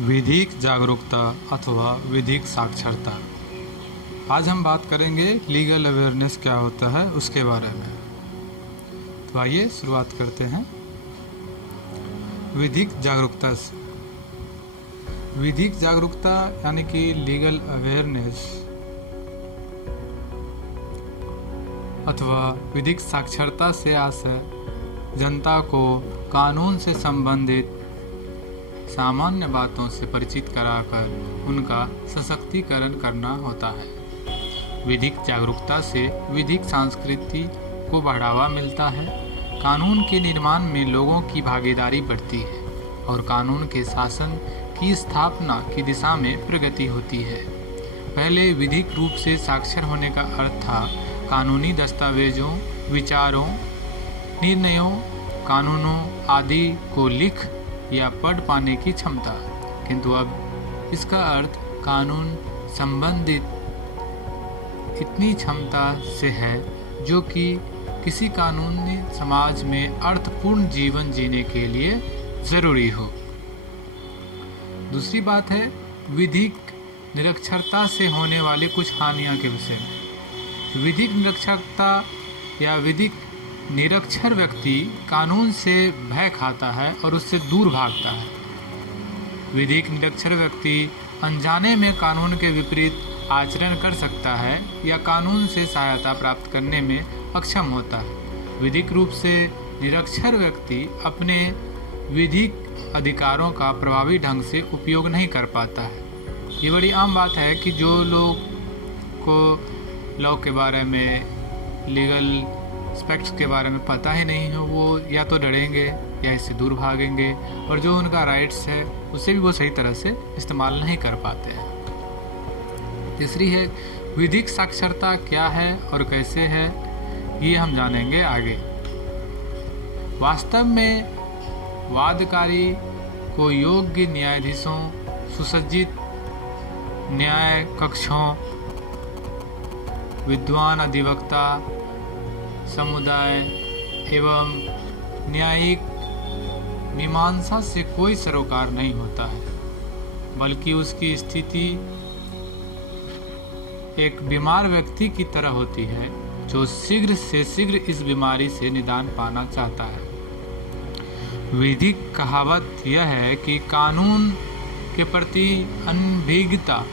विधिक जागरूकता अथवा विधिक साक्षरता। आज हम बात करेंगे लीगल अवेयरनेस क्या होता है उसके बारे में। तो आइए शुरुआत करते हैं विधिक जागरूकता से। विधिक जागरूकता यानी कि लीगल अवेयरनेस अथवा विधिक साक्षरता से आशय जनता को कानून से संबंधित सामान्य बातों से परिचित कराकर उनका सशक्तिकरण करना होता है। विधिक जागरूकता से विधिक संस्कृति को बढ़ावा मिलता है, कानून के निर्माण में लोगों की भागीदारी बढ़ती है और कानून के शासन की स्थापना की दिशा में प्रगति होती है। पहले विधिक रूप से साक्षर होने का अर्थ था कानूनी दस्तावेजों, विचारों, निर्णयों, कानूनों आदि को लिख या पढ़ पाने की क्षमता, किंतु अब इसका अर्थ कानून संबंधित इतनी क्षमता से है जो कि किसी कानूनी समाज में अर्थपूर्ण जीवन जीने के लिए जरूरी हो। दूसरी बात है विधिक निरक्षरता से होने वाली कुछ हानियों के विषय में। विधिक निरक्षरता या विधिक निरक्षर व्यक्ति कानून से भय खाता है और उससे दूर भागता है। विधिक निरक्षर व्यक्ति अनजाने में कानून के विपरीत आचरण कर सकता है या कानून से सहायता प्राप्त करने में अक्षम होता है। विधिक रूप से निरक्षर व्यक्ति अपने विधिक अधिकारों का प्रभावी ढंग से उपयोग नहीं कर पाता है। ये बड़ी आम बात है कि जो लोग को लॉ के बारे में, लीगल एस्पेक्ट्स के बारे में पता ही नहीं है, वो या तो डरेंगे या इससे दूर भागेंगे और जो उनका राइट्स है उसे भी वो सही तरह से इस्तेमाल नहीं कर पाते हैं। तीसरी है विधिक साक्षरता क्या है और कैसे है, ये हम जानेंगे आगे। वास्तव में वादकारी को योग्य न्यायाधीशों, सुसज्जित न्याय कक्षों, विद्वान अधिवक्ता समुदाय एवं न्यायिक मीमांसा से कोई सरोकार नहीं होता है, बल्कि उसकी स्थिति एक बीमार व्यक्ति की तरह होती है जो शीघ्र से शीघ्र इस बीमारी से निदान पाना चाहता है। विधिक कहावत यह है कि कानून के प्रति अनभिज्ञता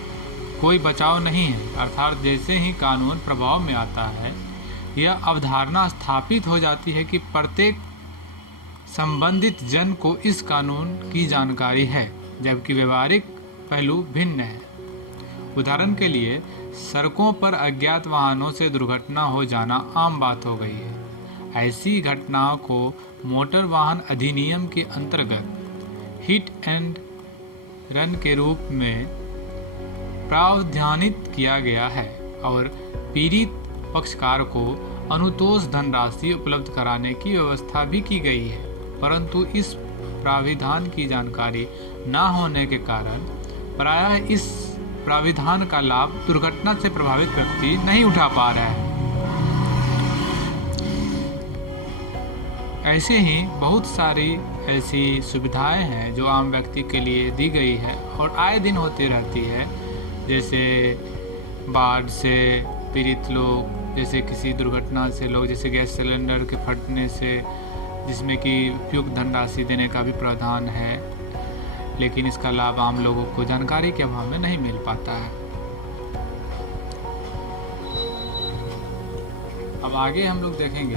कोई बचाव नहीं है, अर्थात जैसे ही कानून प्रभाव में आता है यह अवधारणा स्थापित हो जाती है कि प्रत्येक संबंधित जन को इस कानून की जानकारी है, जबकि व्यवहारिक पहलू भिन्न है। उदाहरण के लिए सड़कों पर अज्ञात वाहनों से दुर्घटना हो जाना आम बात हो गई है। ऐसी घटनाओं को मोटर वाहन अधिनियम के अंतर्गत हिट एंड रन के रूप में प्रावधानित किया गया है और पीड़ित पक्षकार को अनुतोष धनराशि उपलब्ध कराने की व्यवस्था भी की गई है, परंतु इस प्राविधान की जानकारी न होने के कारण प्रायः इस प्राविधान का लाभ दुर्घटना से प्रभावित व्यक्ति नहीं उठा पा रहा है। ऐसे ही बहुत सारी ऐसी सुविधाएं हैं जो आम व्यक्ति के लिए दी गई है और आए दिन होती रहती है, जैसे बाढ़ से पीड़ित लोग, जैसे किसी दुर्घटना से लोग, जैसे गैस सिलेंडर के फटने से, जिसमें कि उपयुक्त धनराशि देने का भी प्रावधान है, लेकिन इसका लाभ आम लोगों को जानकारी के अभाव में नहीं मिल पाता है। अब आगे हम लोग देखेंगे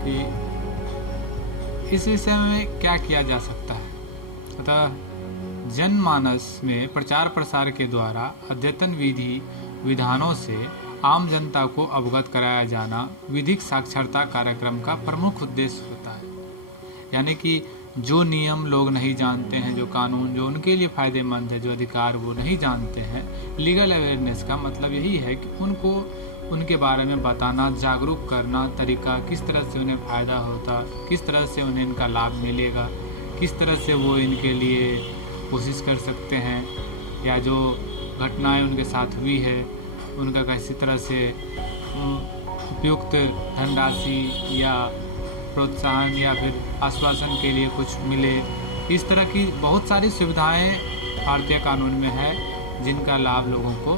कि इस विषय में क्या किया जा सकता है। अतः जनमानस में प्रचार प्रसार के द्वारा अद्यतन विधि विधानों से आम जनता को अवगत कराया जाना विधिक साक्षरता कार्यक्रम का प्रमुख उद्देश्य होता है। यानी कि जो नियम लोग नहीं जानते हैं, जो कानून जो उनके लिए फ़ायदेमंद है, जो अधिकार वो नहीं जानते हैं, लीगल अवेयरनेस का मतलब यही है कि उनको उनके बारे में बताना, जागरूक करना, तरीका किस तरह से उन्हें फ़ायदा होता, किस तरह से उन्हें इनका लाभ मिलेगा, किस तरह से वो इनके लिए कोशिश कर सकते हैं, या जो घटनाएं उनके साथ हुई है उनका किसी तरह से उपयुक्त धनराशि या प्रोत्साहन या फिर आश्वासन के लिए कुछ मिले, इस तरह की बहुत सारी सुविधाएं भारतीय कानून में है जिनका लाभ लोगों को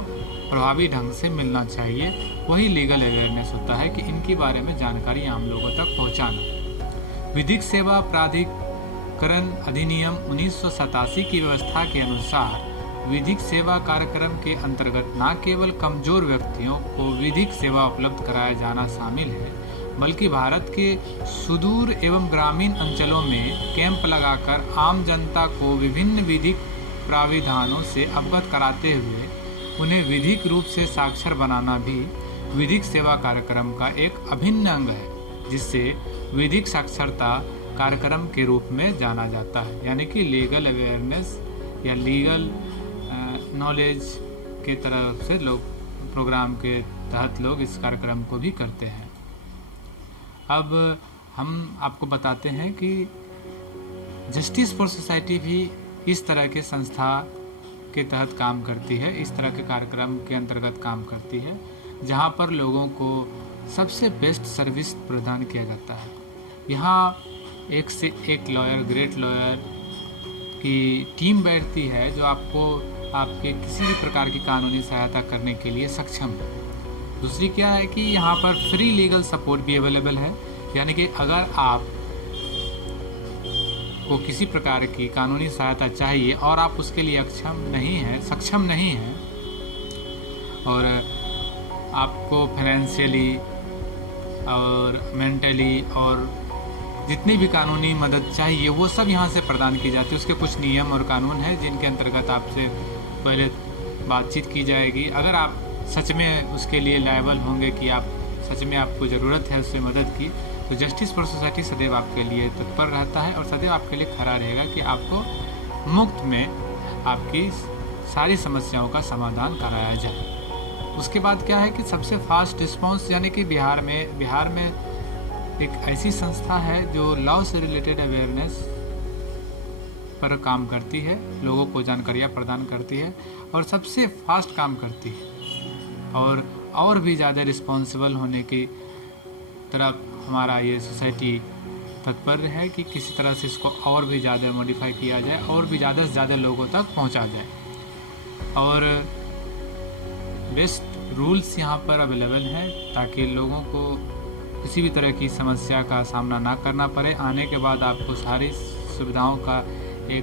प्रभावी ढंग से मिलना चाहिए। वही लीगल अवेयरनेस होता है कि इनके बारे में जानकारी आम लोगों तक पहुंचाना। विधिक सेवा प्राधिकरण अधिनियम 1987 की व्यवस्था के अनुसार विधिक सेवा कार्यक्रम के अंतर्गत न केवल कमजोर व्यक्तियों को विधिक सेवा उपलब्ध कराया जाना शामिल है, बल्कि भारत के सुदूर एवं ग्रामीण अंचलों में कैंप लगाकर आम जनता को विभिन्न विधिक प्राविधानों से अवगत कराते हुए उन्हें विधिक रूप से साक्षर बनाना भी विधिक सेवा कार्यक्रम का एक अभिन्न अंग है, जिससे विधिक साक्षरता कार्यक्रम के रूप में जाना जाता है। यानी कि लीगल अवेयरनेस या लीगल नॉलेज के तरफ से लोग प्रोग्राम के तहत लोग इस कार्यक्रम को भी करते हैं। अब हम आपको बताते हैं कि जस्टिस फॉर सोसाइटी भी इस तरह के संस्था के तहत काम करती है, इस तरह के कार्यक्रम के अंतर्गत काम करती है, जहां पर लोगों को सबसे बेस्ट सर्विस प्रदान किया जाता है। यहाँ एक से एक लॉयर, ग्रेट लॉयर की टीम बैठती है जो आपको आपके किसी भी प्रकार की कानूनी सहायता करने के लिए सक्षम है। दूसरी क्या है कि यहाँ पर फ्री लीगल सपोर्ट भी अवेलेबल है, यानी कि अगर आप को किसी प्रकार की कानूनी सहायता चाहिए और आप उसके लिए सक्षम नहीं हैं और आपको फाइनेंशियली और मेंटली और जितनी भी कानूनी मदद चाहिए वो सब यहाँ से प्रदान की जाती है। उसके कुछ नियम और कानून हैं जिनके अंतर्गत आपसे पहले बातचीत की जाएगी। अगर आप सच में उसके लिए लायबल होंगे कि आप सच में आपको ज़रूरत है उससे मदद की, तो जस्टिस फॉर सोसाइटी सदैव आपके लिए तत्पर रहता है और सदैव आपके लिए खड़ा रहेगा कि आपको मुफ्त में आपकी सारी समस्याओं का समाधान कराया जाए। उसके बाद क्या है कि सबसे फास्ट रिस्पांस, यानी कि बिहार में एक ऐसी संस्था है जो लॉ से रिलेटेड अवेयरनेस पर काम करती है, लोगों को जानकारियाँ प्रदान करती है और सबसे फास्ट काम करती है और भी ज़्यादा रिस्पॉन्सिबल होने की तरफ हमारा ये सोसाइटी तत्पर है कि किसी तरह से इसको और भी ज़्यादा मॉडिफाई किया जाए और भी ज़्यादा से ज़्यादा लोगों तक पहुंचा जाए। और बेस्ट रूल्स यहाँ पर अवेलेबल हैं ताकि लोगों को किसी भी तरह की समस्या का सामना ना करना पड़े। आने के बाद आपको सारी सुविधाओं का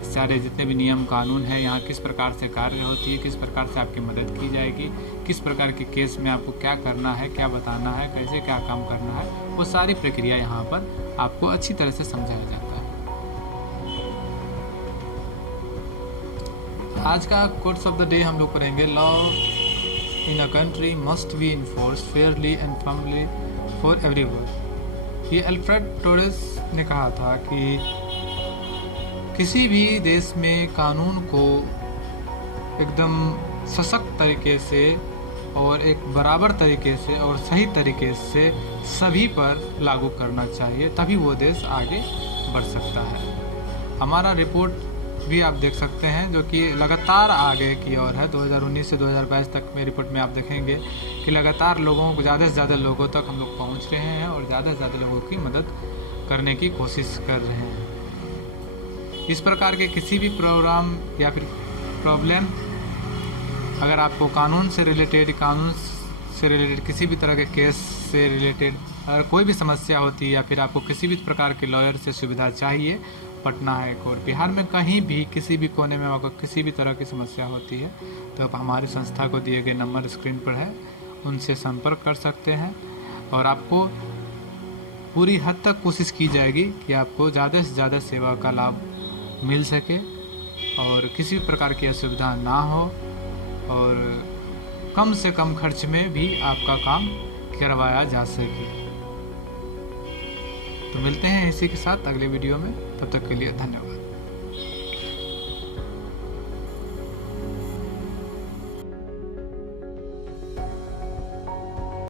सारे जितने भी नियम कानून है, यहाँ किस प्रकार से कार्य होती है, किस प्रकार से आपकी मदद की जाएगी, किस प्रकार के केस में आपको क्या करना है, क्या बताना है, कैसे क्या काम करना है, वो सारी प्रक्रिया यहाँ पर आपको अच्छी तरह से समझाया जाता है। आज का कोट्स ऑफ द डे हम लोग पढ़ेंगे, law in a country must be enforced Fairlie and firmly for everyone. ये अल्फ्रेड टोरेस ने कहा था कि किसी भी देश में कानून को एकदम सशक्त तरीके से और एक बराबर तरीके से और सही तरीके से सभी पर लागू करना चाहिए, तभी वो देश आगे बढ़ सकता है। हमारा रिपोर्ट भी आप देख सकते हैं जो कि लगातार आगे की ओर है। 2019 से 2022 तक में रिपोर्ट में आप देखेंगे कि लगातार लोगों को ज़्यादा से ज़्यादा लोगों तक हम लोग पहुँच रहे हैं और ज़्यादा से ज़्यादा लोगों की मदद करने की कोशिश कर रहे हैं। इस प्रकार के किसी भी प्रोग्राम या फिर प्रॉब्लम, अगर आपको कानून से रिलेटेड किसी भी तरह के केस से रिलेटेड अगर कोई भी समस्या होती है या फिर आपको किसी भी प्रकार के लॉयर से सुविधा चाहिए, पटना हाई कोर्ट, बिहार में कहीं भी किसी भी कोने में आपको किसी भी तरह की समस्या होती है तो आप हमारी संस्था को दिए गए नंबर स्क्रीन पर है, उनसे संपर्क कर सकते हैं और आपको पूरी हद तक कोशिश की जाएगी कि आपको ज़्यादा से ज़्यादा सेवा का लाभ मिल सके और किसी भी प्रकार की असुविधा ना हो और कम से कम खर्च में भी आपका काम करवाया जा सके। तो मिलते हैं इसी के साथ अगले वीडियो में, तब तक के लिए धन्यवाद।